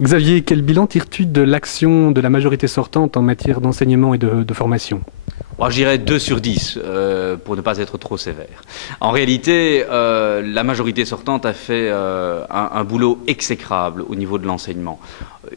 Xavier, quel bilan tires-tu de l'action de la majorité sortante en matière d'enseignement et de formation? Je dirais 2 sur 10, pour ne pas être trop sévère. En réalité, la majorité sortante a fait un boulot exécrable au niveau de l'enseignement.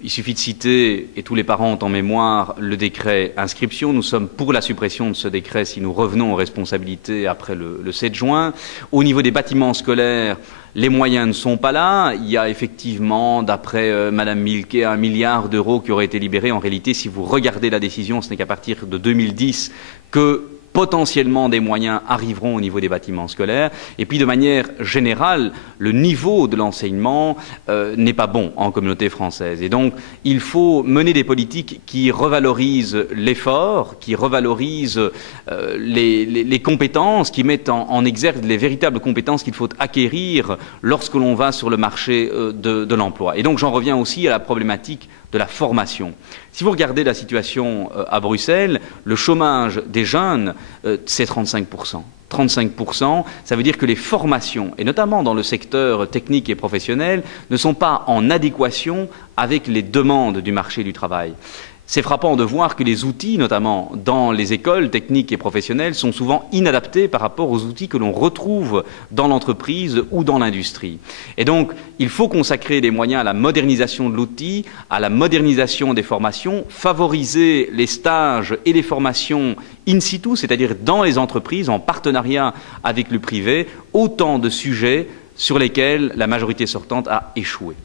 Il suffit de citer, et tous les parents ont en mémoire, le décret inscription. Nous sommes pour la suppression de ce décret si nous revenons aux responsabilités après le 7 juin. Au niveau des bâtiments scolaires, les moyens ne sont pas là. Il y a effectivement, d'après Madame Milquet, 1 milliard d'euros qui auraient été libérés. En réalité, si vous regardez la décision, ce n'est qu'à partir de 2010 que potentiellement des moyens arriveront au niveau des bâtiments scolaires. Et puis de manière générale, le niveau de l'enseignement n'est pas bon en communauté française. Et donc il faut mener des politiques qui revalorisent l'effort, qui revalorisent les compétences, qui mettent en exergue les véritables compétences qu'il faut acquérir lorsque l'on va sur le marché de l'emploi. Et donc j'en reviens aussi à la problématique de la formation. Si vous regardez la situation à Bruxelles, le chômage des jeunes, c'est 35%. 35%, ça veut dire que les formations, et notamment dans le secteur technique et professionnel, ne sont pas en adéquation avec les demandes du marché du travail. C'est frappant de voir que les outils, notamment dans les écoles techniques et professionnelles, sont souvent inadaptés par rapport aux outils que l'on retrouve dans l'entreprise ou dans l'industrie. Et donc, il faut consacrer des moyens à la modernisation de l'outil, à la modernisation des formations, favoriser les stages et les formations in situ, c'est-à-dire dans les entreprises, en partenariat avec le privé, autant de sujets sur lesquels la majorité sortante a échoué.